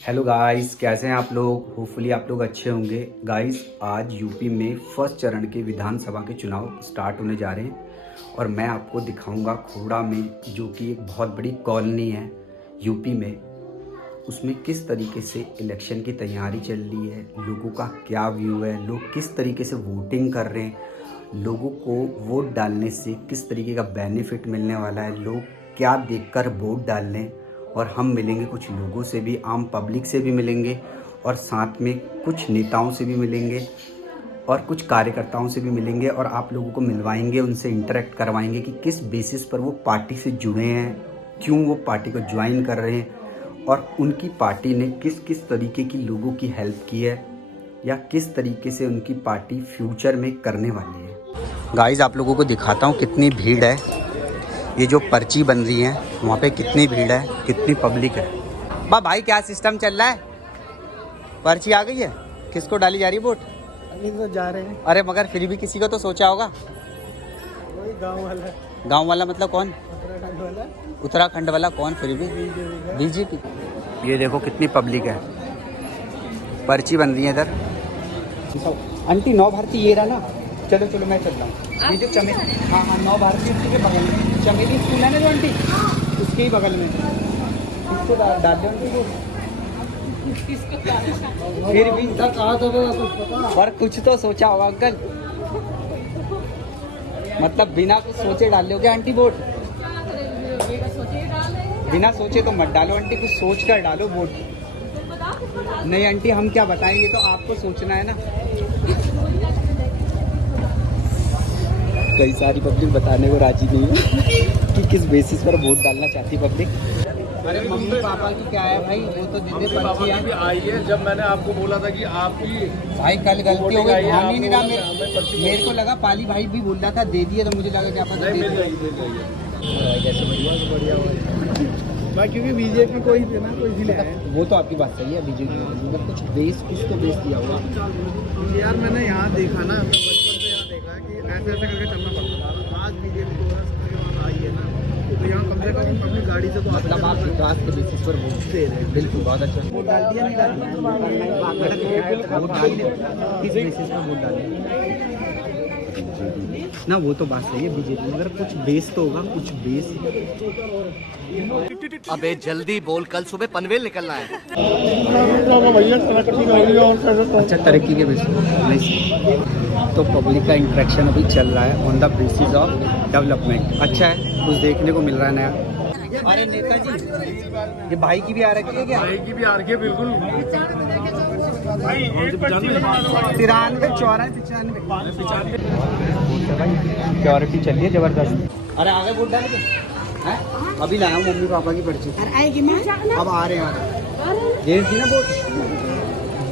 Hello guys, कैसे हैं आप लोग। होपफुली आप लोग अच्छे होंगे। गाइस, आज यूपी में फर्स्ट चरण के विधानसभा के चुनाव स्टार्ट होने जा रहे हैं और मैं आपको दिखाऊंगा खोड़ा में, जो कि एक बहुत बड़ी कॉलोनी है यूपी में, उसमें किस तरीके से इलेक्शन की तैयारी चल रही है, लोगों का क्या व्यू है, लोग किस तरीके से वोटिंग कर रहे हैं, लोगों को वोट डालने से किस तरीके का बेनिफिट मिलने वाला है, लोग क्या देखकर वोट डाल लें। और हम मिलेंगे कुछ लोगों से भी, आम पब्लिक से भी मिलेंगे और साथ में कुछ नेताओं से भी मिलेंगे और कुछ कार्यकर्ताओं से भी मिलेंगे और आप लोगों को मिलवाएंगे, उनसे इंटरेक्ट करवाएंगे कि किस बेसिस पर वो पार्टी से जुड़े हैं, क्यों वो पार्टी को ज्वाइन कर रहे हैं और उनकी पार्टी ने किस किस तरीके की लोगों की हेल्प की है या किस तरीके से उनकी पार्टी फ्यूचर में करने वाली है। गाइस, आप लोगों को दिखाता हूँ कितनी भीड़ है। ये जो पर्ची बन रही है वहाँ पे कितनी भीड़ है, कितनी पब्लिक है। भाई क्या सिस्टम चल रहा है? पर्ची आ गई है, किसको डाली जा रही है वोट? अभी तो जा रहे हैं। अरे मगर फिर भी किसी को तो सोचा होगा। वही गांव वाला। गांव वाला मतलब कौन? उत्तराखंड वाला। उत्तराखंड वाला कौन? फिर भी बीजेपी। ये देखो कितनी पब्लिक है, पर्ची बन रही है इधर। आंटी 9 भारती ये रहा ना। चलो चलो मैं चल रहा हूँ। ये जो चमेली, हाँ 9 भारती के बगल में चमेली स्कूल है ना जो आंटी, उसके ही बगल में इसको डाल दो आंटी को। फिर भी कहा तो और कुछ तो सोचा होगा अंकल, मतलब बिना कुछ सोचे डाल लोगे आंटी वोट? बिना सोचे तो मत डालो आंटी, कुछ सोच कर डालो वोट। नहीं आंटी, हम क्या बताएं, ये तो आपको सोचना है ना। कई सारी पब्लिक बताने को राजी नहीं है कि किस बेसिस पर वोट डालना चाहती पब्लिक। अरे मम्मी पापा की क्या है भाई, वो तो दीदी पर्ची भी आई है। जब मैंने आपको बोला था कि आपकी भाई कल गलती हो गई, ध्यान ही नहीं रहा मेरे को लगा पाली भाई भी बोल रहा था दे दिए, तो मुझे लगा क्या पता दे भाई, क्योंकि बीजेपी में कोई थे ना, कोई भी नहीं। वो तो आपकी बात सही है, बीजेपी मतलब कुछ बेस, कुछ तो बेस दिया होगा यार। मैंने यहाँ देखा ना, बचपन से यहाँ देखा है कि ऐसे ऐसे करके चलना पड़ता था। आज बीजेपी तो आई है ना, तो यहाँ कम से कम अपनी गाड़ी से तो मतलब आप विकास के बेसिस पर वोट दे रहे हैं। बिल्कुल, बहुत अच्छा। वोट डाल दिया, नहीं डाल दिया, किस बेसिस पर वोट डाल दिया ना, वो तो बात सही है बीजेपी, मगर कुछ बेस तो होगा, कुछ बेस। अबे जल्दी बोल, कल सुबह पनवेल निकलना है। अच्छा, तरक्की के बेसिस तो पब्लिक का इंटरेक्शन अभी चल रहा है on the basis of development. अच्छा है, कुछ देखने को मिल रहा है नया। अरे नेताजी, ये भाई की भी आ रखी है क्या? भाई की भी आ रही है, बिल्कुल। 93, 94, 95 सिक्योरिटी चलिए जबरदस्त। अरे आगे वोट डाल हैं? अभी लाया हूँ मम्मी पापा की पर्ची। आएगी माँ, अब आ रहे हैं, देर थी ना वोट,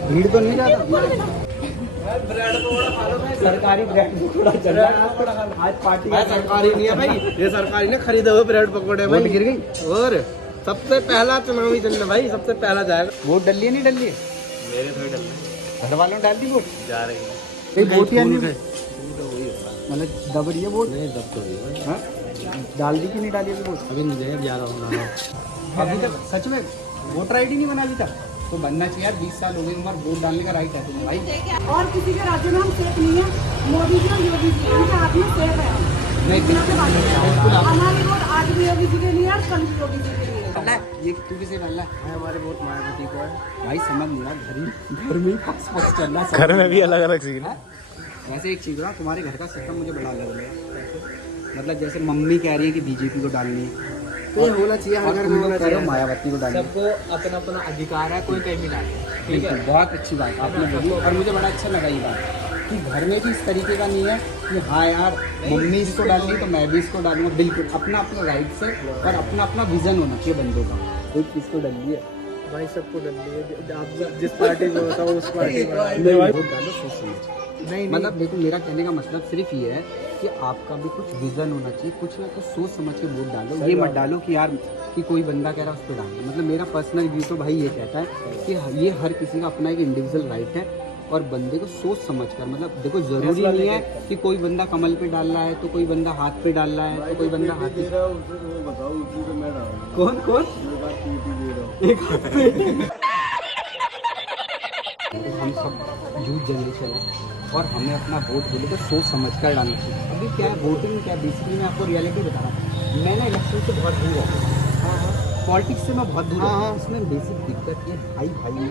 भीड़ तो नहीं ज्यादा। सरकारी ब्रेड थोड़ा चल रहा है आज पार्टी। सरकारी नहीं है भाई, ये सरकारी ने खरीदे हुए ब्रेड पकौड़े वोट गिर गई। और सबसे पहला चुनावी चल भाई, सबसे पहला जाएगा। वोट डल लिए नहीं डल लिए? मेरे थोड़ी डलना घर वालों ने डाल दी वोट? जा रही है। वोट ही नहीं, मतलब दब रही है वोट। नहीं, दब तो रही है। हाँ? डाल दी कि नहीं डाली अभी वोट? अभी नहीं जा रहा हूँ। अभी तक सच में वोटर आईडी नहीं बना अभी तक? तो बनना चाहिए यार, 20 साल हो गए उम्र, वोट डालने का राइट है तुम्हें भाई। और किसी के राज्य में हम सेफ नहीं है। मोदी जी और योगी जी उनके हाथ में सेफ है। नहीं, बिल्कुल हमारी वोट आज भी योगी जी के लिए और कल भी योगी जी के लिए। ये तू किसे डालना है? हमारे वोट मायावती को है भाई समझ नहीं रहा, घर में ही पक्स चल रहा है। घर में भी अलग अलग सीन है। वैसे एक चीज़ रहा, तुम्हारे घर का सिस्टम मुझे बड़ा लग रहा है। मतलब जैसे मम्मी कह रही है कि बीजेपी को डालनी है, तो ये होना चाहिए, हर और घर तुम में लोग होना कह रहे हो चाहिए। मायावती को डालनी है। सबको अपना अपना अधिकार है, कोई कहीं भी डाले। ठीक है, बहुत अच्छी बात आपने बोली और मुझे बड़ा अच्छा लगा ये बात कि घर में भी इस तरीके का नहीं है कि हाँ यार मम्मी इसको डाल रही तो मैं भी इसको डालूंगा। बिल्कुल अपना अपना राइट से और अपना अपना विजन होना चाहिए बंदों का। कोई किसको डाल दिया भाई, सबको डल है। आप जिस पार्टी को होता है उस पार्टी में वोट डालो, सोच समझ। नहीं, मतलब देखो, मेरा कहने का मतलब सिर्फ ये है कि आपका भी कुछ विजन होना चाहिए, कुछ ना कुछ सोच समझ के वोट डालो। ये मत डालो कि यार कि कोई बंदा कह रहा है उस पर डालो। मतलब मेरा पर्सनल व्यू तो भाई ये कहता है कि ये हर किसी का अपना एक इंडिविजुअल राइट है और बंदे को सोच समझ कर, मतलब देखो जरूरी नहीं है कि कोई बंदा कमल पे डाल रहा है तो कोई बंदा हाथ पे डाल रहा है तो कोई बंदा हाथी। कौन कौन? एक हाथ पे हम सब यूथ जनरेशन है और हमें अपना वोट बोले तो सोच समझ कर डालना चाहिए। अभी क्या है वोटिंग, क्या बेसिकली मैं आपको रियलिटी बता रहा हूँ। मैं ना इलेक्शन से बहुत दूर हूँ, पॉलिटिक्स से मैं बहुत दूर हूँ। इसमें बेसिक दिक्कत ये भाई भाई में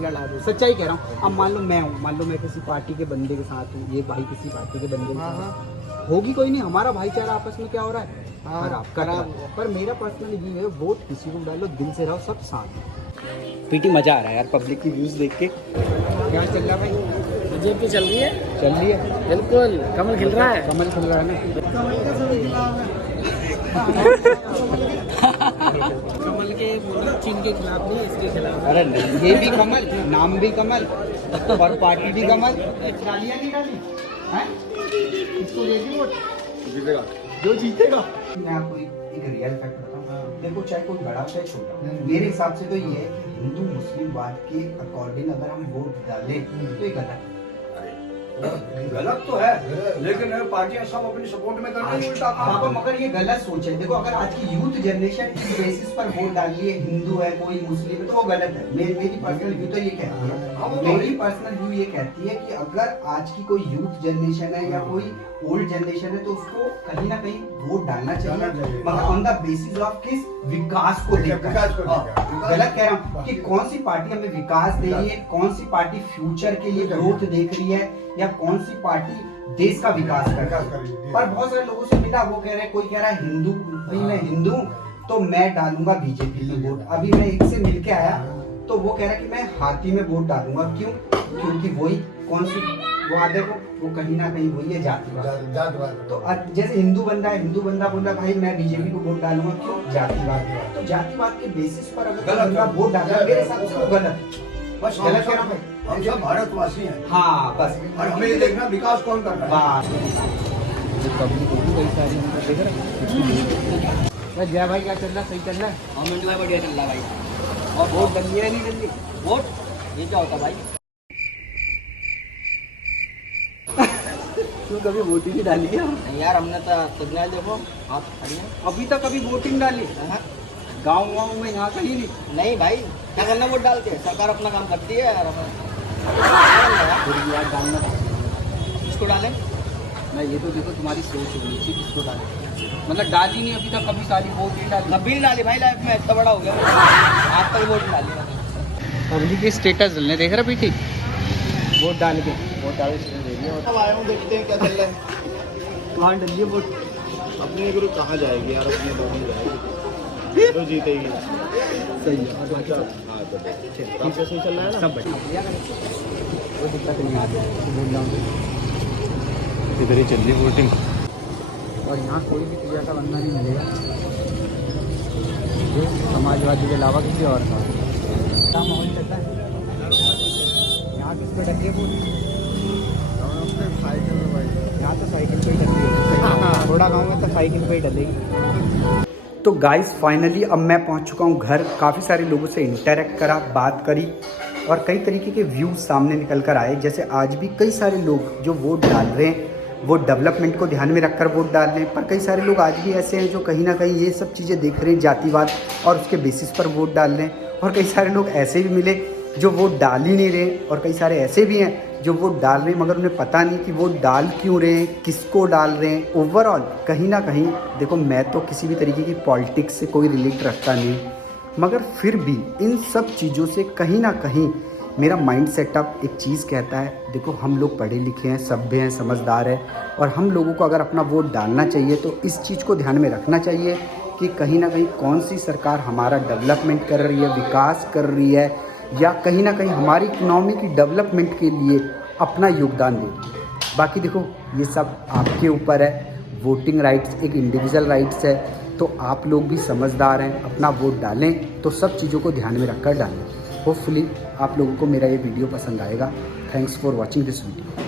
लड़ा दो, सच्चाई कह रहा हूँ। अब मान लो मैं किसी पार्टी के बंदे के साथ हूँ, ये भाई किसी पार्टी के बंदे के साथ होगी, कोई नहीं, हमारा भाईचारा आपस में क्या हो रहा है खराब खराब। पर मेरा पर्सनल व्यू है वोट किसी को डालो, दिल से रहो, सब साथ। पीटी मजा आ रहा है यार पब्लिक की व्यूज देख के। क्या चल रहा है भाई? बीजेपी चल रही है, बिल्कुल कमल खिल रहा है। कमल खिल रहा है ना। कमल के चीन के खिलाफ नहीं, इसके खिलाफ। अरे नहीं, ये भी कमल, नाम भी कमल और पार्टी भी कमल। डाली या नहीं डाली हैं? इसको दे दी वोट, जीतेगा जो जीतेगा। मैं आपको एक रियल फैक्ट बताऊं, देखो चाहे कोई बड़ा चाहे छोटा, मेरे हिसाब से तो ये है कि हिंदू मुस्लिम वाद के अकॉर्डिंग अगर हम वोट डालें तो ये गलत तो है, लेकिन पार्टियां सब अपनी सपोर्ट में कर रही है। पापा मगर ये गलत सोच है। देखो अगर आज की यूथ जनरेशन इस बेसिस पर वोट डाल रही है, हिंदू है कोई मुस्लिम है, तो वो गलत है। मेरी पर्सनल व्यू तो ये कहती है, मेरी पर्सनल व्यू ये कहती है कि अगर आज की कोई यूथ जनरेशन है या कोई ओल्ड जनरेशन है तो उसको कहीं ना कहीं वोट डालना चाहिए, मगर ऑन द बेसिस ऑफ किस विकास को देखकर। गलत कह रहा हूँ कि कौन सी पार्टी हमें विकास दे रही है, कौन सी पार्टी फ्यूचर के लिए ग्रोथ देख रही है, या कौन सी पार्टी देश का विकास कर रही है। पर बहुत सारे लोगों से मिला, वो कह रहे हैं, कोई कह रहा है हिंदू, भाई मैं हिंदू तो मैं डालूंगा बीजेपी में वोट। अभी मैं एक से मिलके आया तो वो कह रहा है कि मैं हाथी में वोट डालूंगा। क्यों? क्योंकि वही कौन सी वो आदे को वो कहीं ना कहीं वही है जातिवाद। तो जैसे हिंदू बंदा बोल रहा भाई मैं बीजेपी को वोट डालूंगा, क्यों? जातिवाद। तो जातिवाद के बेसिस पर अगर बंदा वोट डाला मेरे हिसाब से वो गलत है। बस गलत कह रहा हूँ, हम सब भारतवासी हैं। हाँ बस, और हमें ये देखना विकास कौन कर रहा है। जय भाई क्या चल रहा है? सही चल रहा है? हाँ मिंटू भाई बढ़िया चल रहा है भाई। और वोट डली है नहीं डली? वोट ये क्या होता है भाई? तू कभी वोटिंग नहीं डाली है? नहीं यार, हमने तो सिग्नल देखो आप खड़ी हैं। अभी तक कभी वोटिंग डाली? गाँव में यहाँ कहीं नहीं। नहीं भाई, क्या करना वोट डाल के? सरकार अपना काम करती है यार। यार डालना किसको डालें? मैं ये तो देखो तुम्हारी सोच होनी चाहिए किसको डाले, मतलब डाली नहीं अभी तक कभी सारी वोट नहीं डाली। कभी नहीं डाली भाई, लाइफ में इतना बड़ा हो गया आज तक वोट डाली। पब्लिक के स्टेटस डलने देख रहा पीठी वोट डाल के। वोट डाल अब आया हूँ, देखते हैं क्या चल रहा है। कहाँ डलिए वोट? अपने गुरु कहाँ जाएगी यार, अपने बदल जाएगी तो जीतेगी। सही है, हाँ तो कैसे चल रहा है ना? सब बढ़िया, कोई दिक्कत नहीं आती। बोल रहा हूँ इधर ही चल रही वोटिंग। और यहाँ कोई भी किसी का बंदा नहीं मिलेगा जो समाजवादी के अलावा किसी और का। क्या माहौल चलता है यहाँ? किस पे डली है वोट? साइकिल में भाई, यहाँ तो साइकिल पे ही डली है, थोड़ा गाँव में तो साइकिल पे ही डलेगी। तो गाइस फाइनली अब मैं पहुंच चुका हूं घर। काफ़ी सारे लोगों से इंटरेक्ट करा, बात करी और कई तरीके के व्यूज़ सामने निकल कर आए। जैसे आज भी कई सारे लोग जो वोट डाल रहे हैं वो डेवलपमेंट को ध्यान में रखकर वोट डाल रहे हैं, पर कई सारे लोग आज भी ऐसे हैं जो कहीं ना कहीं ये सब चीज़ें देख रहे हैं, जातिवाद और उसके बेसिस पर वोट डाल रहे हैं। और कई सारे लोग ऐसे भी मिले जो वोट डाल ही नहीं रहे, और कई सारे ऐसे भी हैं जो वोट डाल रहे हैं मगर उन्हें पता नहीं कि वो डाल क्यों रहे हैं, किसको डाल रहे हैं। ओवरऑल कहीं ना कहीं देखो, मैं तो किसी भी तरीके की पॉलिटिक्स से कोई रिलेट रखता नहीं, मगर फिर भी इन सब चीज़ों से कहीं ना कहीं मेरा माइंड सेटअप एक चीज़ कहता है, देखो हम लोग पढ़े लिखे हैं, सभ्य हैं, समझदार हैं, और हम लोगों को अगर अपना वोट डालना चाहिए तो इस चीज़ को ध्यान में रखना चाहिए कि कहीं ना कहीं कौन सी सरकार हमारा डेवलपमेंट कर रही है, विकास कर रही है, या कहीं ना कहीं हमारी इकोनॉमी की डेवलपमेंट के लिए अपना योगदान दे। बाकी देखो ये सब आपके ऊपर है, वोटिंग राइट्स एक इंडिविजुअल राइट्स है, तो आप लोग भी समझदार हैं, अपना वोट डालें तो सब चीज़ों को ध्यान में रखकर डालें। होपफुली आप लोगों को मेरा ये वीडियो पसंद आएगा। Thanks for watching this video.